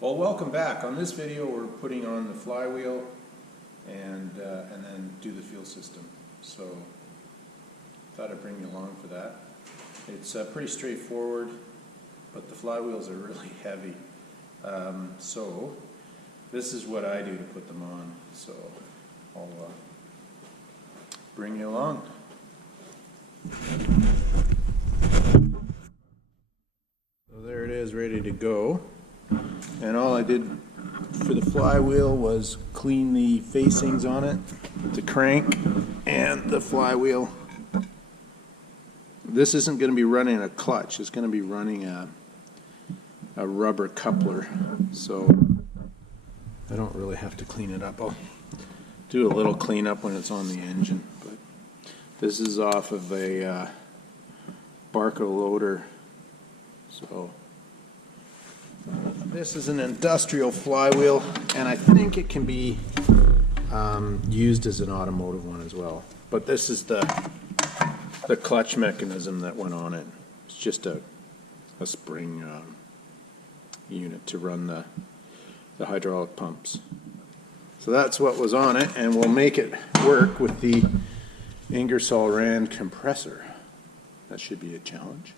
Well, welcome back. On this video, we're putting on the flywheel and then do the fuel system. So, thought I'd bring you along for that. It's pretty straightforward, but the flywheels are really heavy. So, this is what I do to put them on. So, I'll bring you along. So there it is, ready to go. And all I did for the flywheel was clean the facings on it, the crank, and the flywheel. This isn't going to be running a clutch, it's going to be running a rubber coupler, so I don't really have to clean it up. I'll do a little cleanup when it's on the engine, but this is off of a Barco loader, so this is an industrial flywheel, and I think it can be used as an automotive one as well. But this is the clutch mechanism that went on it. It's just a spring unit to run the hydraulic pumps. So that's what was on it, and we'll make it work with the Ingersoll Rand compressor. That should be a challenge.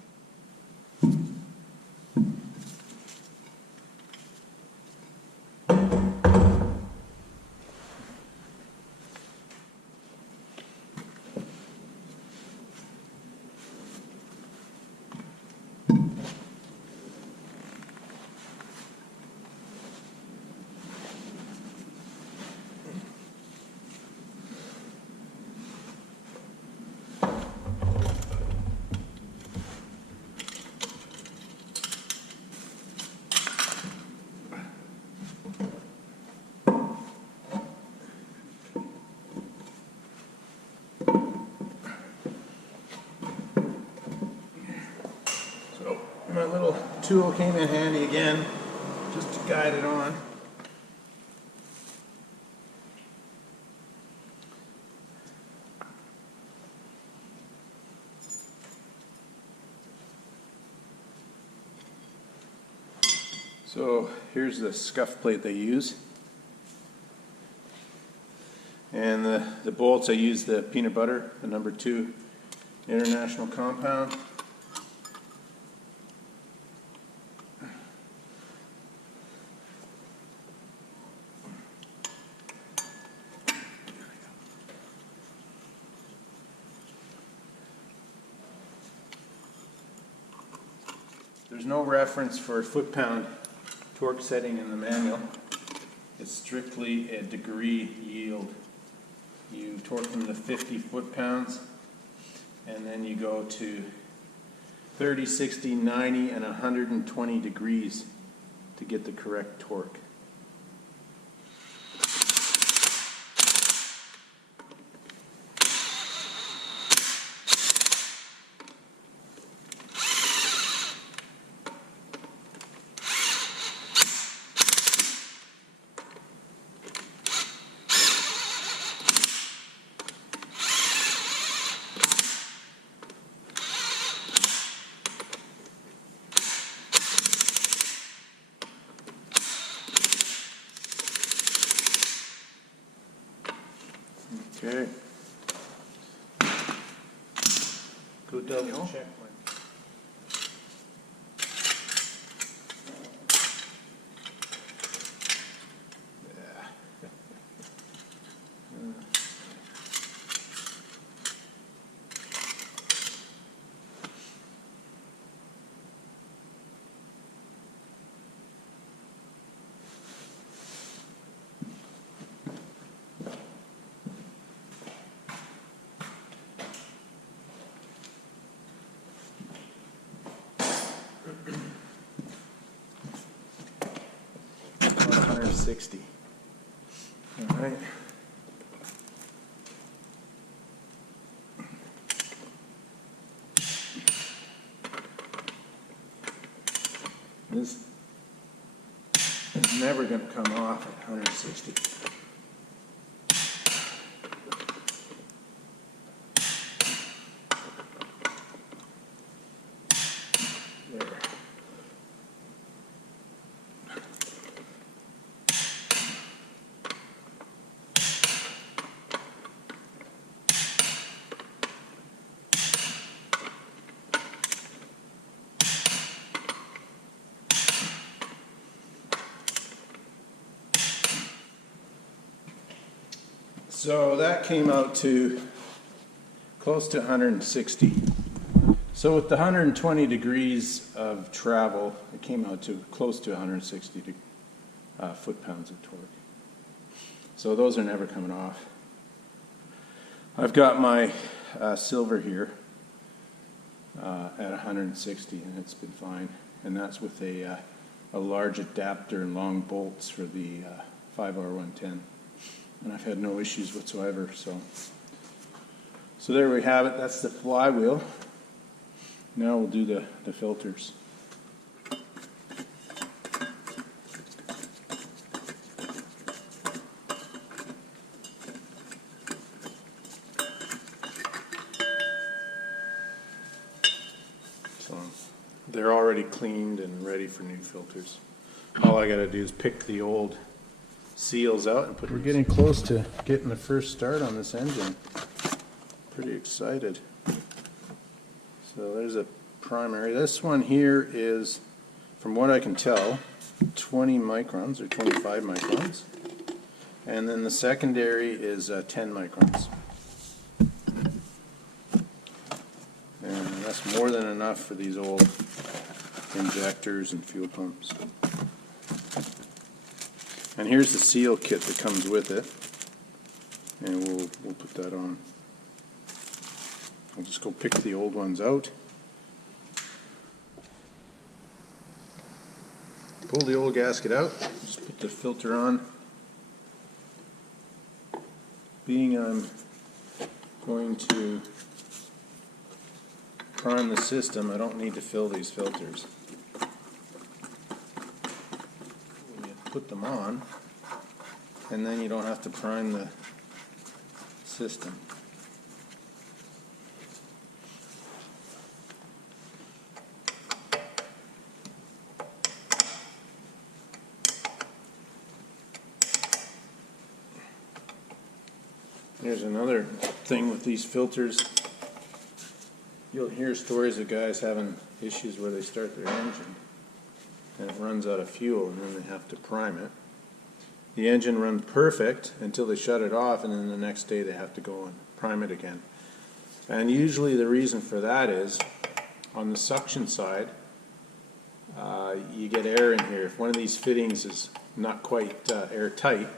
My little tool came in handy again, just to guide it on. So here's the scuff plate they use. And the bolts, I use the peanut butter, the number 2 international compound. There's no reference for foot-pound torque setting in the manual. It's strictly a degree yield. You torque them to 50 foot-pounds, and then you go to 30, 60, 90, and 120 degrees to get the correct torque. Okay. Go double check one. Yeah. About 160. All right. This is never going to come off at 160. There. So that came out to close to 160. So with the 120 degrees of travel, it came out to close to 160 foot-pounds of torque. So those are never coming off. I've got my silver here at 160, and it's been fine. And that's with a large adapter and long bolts for the 5R110. And I've had no issues whatsoever. So there we have it. That's the flywheel. Now we'll do the filters. So they're already cleaned and ready for new filters. All I got to do is pick the old seals out and put. We're getting close to getting the first start on this engine. Pretty excited. So there's a primary. This one here is, from what I can tell, 20 microns or 25 microns. And then the secondary is 10 microns. And that's more than enough for these old injectors and fuel pumps. And here's the seal kit that comes with it. And we'll put that on. I'll just go pick the old ones out. Pull the old gasket out. Just put the filter on. Being I'm going to prime the system, I don't need to fill these filters. You put them on, and then you don't have to prime the system. Here's another thing with these filters. You'll hear stories of guys having issues where they start their engine and it runs out of fuel, and then they have to prime it. The engine runs perfect until they shut it off, and then the next day they have to go and prime it again. And usually the reason for that is on the suction side, you get air in here. If one of these fittings is not quite airtight,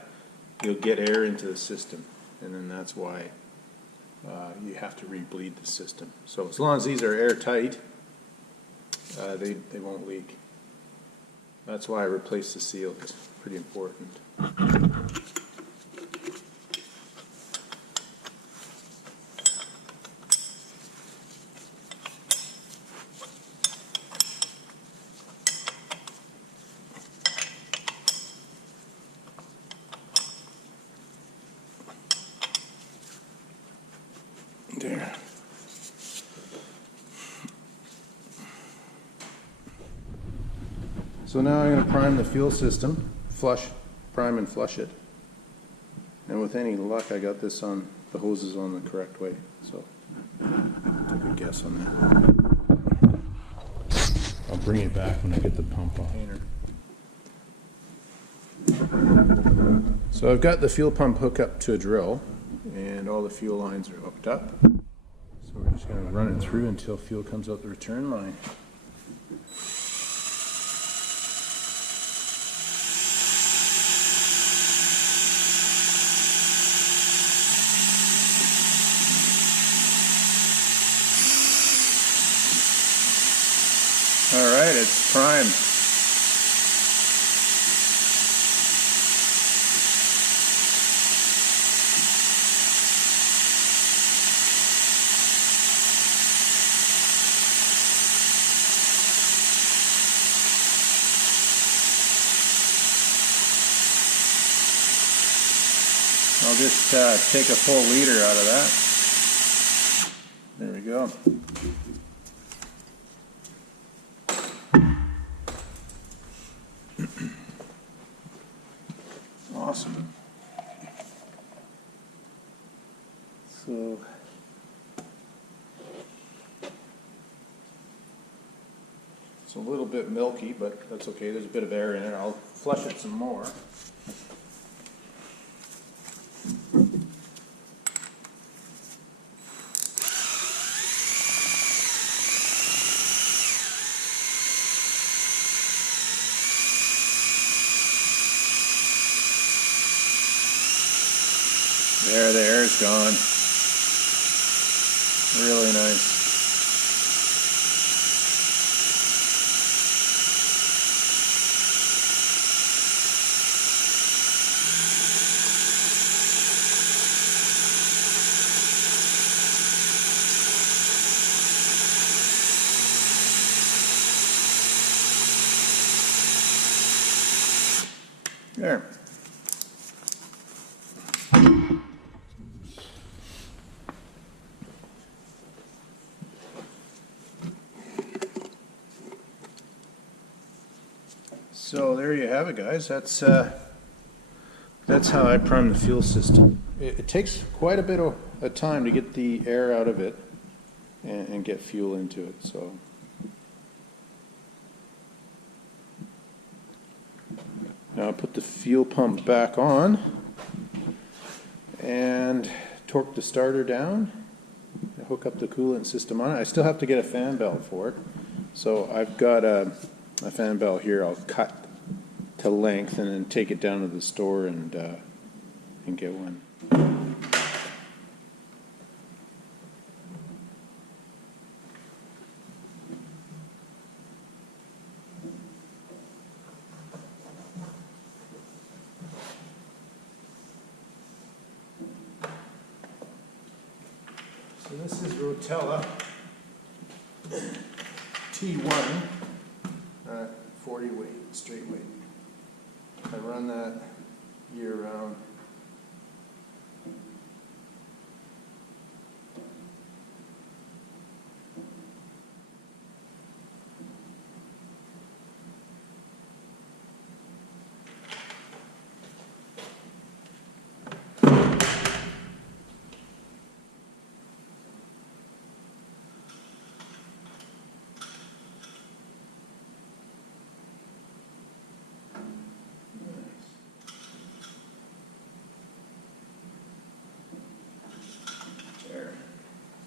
you'll get air into the system. And then that's why you have to re-bleed the system. So as long as these are airtight, they won't leak. That's why I replaced the seal. It's pretty important. There. So now I'm going to prime the fuel system, prime and flush it. And with any luck, I got this on, the hoses on the correct way. So take a guess on that. I'll bring it back when I get the pump off. So I've got the fuel pump hooked up to a drill, and all the fuel lines are hooked up. So we're just going to run it through until fuel comes out the return line. All right, it's primed. I'll just take a full liter out of that. There we go. Awesome. So it's a little bit milky, but that's okay. There's a bit of air in it. I'll flush it some more. There, the air's gone. Really nice. There. So there you have it, guys. That's how I prime the fuel system. It takes quite a bit of time to get the air out of it and get fuel into it. So now I'll put the fuel pump back on and torque the starter down, hook up the coolant system on it. I still have to get a fan belt for it. So I've got a fan belt here. I'll cut to length and then take it down to the store and get one. So this is Rotella T1, 40 weight, straight weight. I run that year round.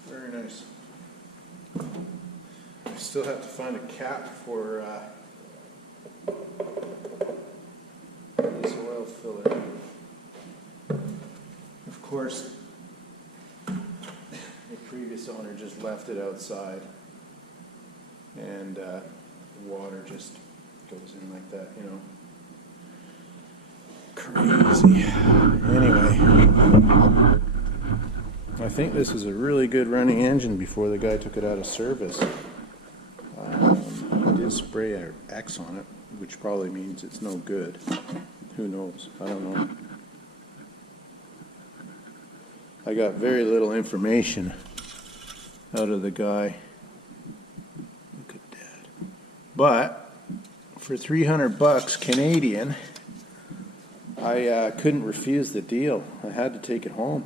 Very nice. I still have to find a cap for this oil filler. Of course, the previous owner just left it outside, and the water just goes in like that, you know. Crazy. Anyway. I think this is a really good running engine before the guy took it out of service. He did spray an X on it, which probably means it's no good. Who knows? I don't know. I got very little information out of the guy. Look at that. But for $300 Canadian, I couldn't refuse the deal. I had to take it home.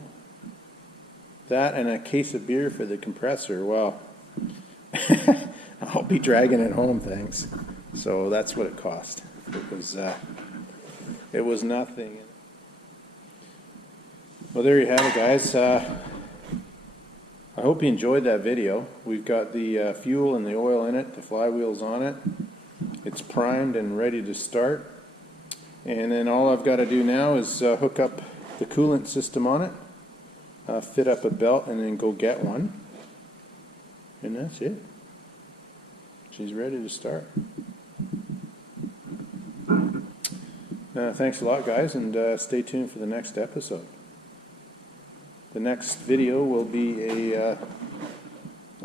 That and a case of beer for the compressor. Well, I'll be dragging it home, thanks. So that's what it cost. It was nothing. Well, there you have it, guys. I hope you enjoyed that video. We've got the fuel and the oil in it. The flywheel's on it. It's primed and ready to start. And then all I've got to do now is hook up the coolant system on it. Fit up a belt and then go get one, and that's it. She's ready to start. Thanks a lot, guys, and stay tuned for the next episode. The next video will be a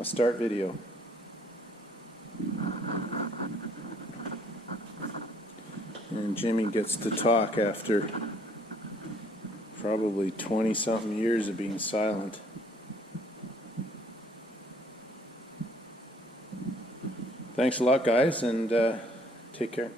start video. And Jimmy gets to talk after probably 20-something years of being silent. Thanks a lot, guys, and take care.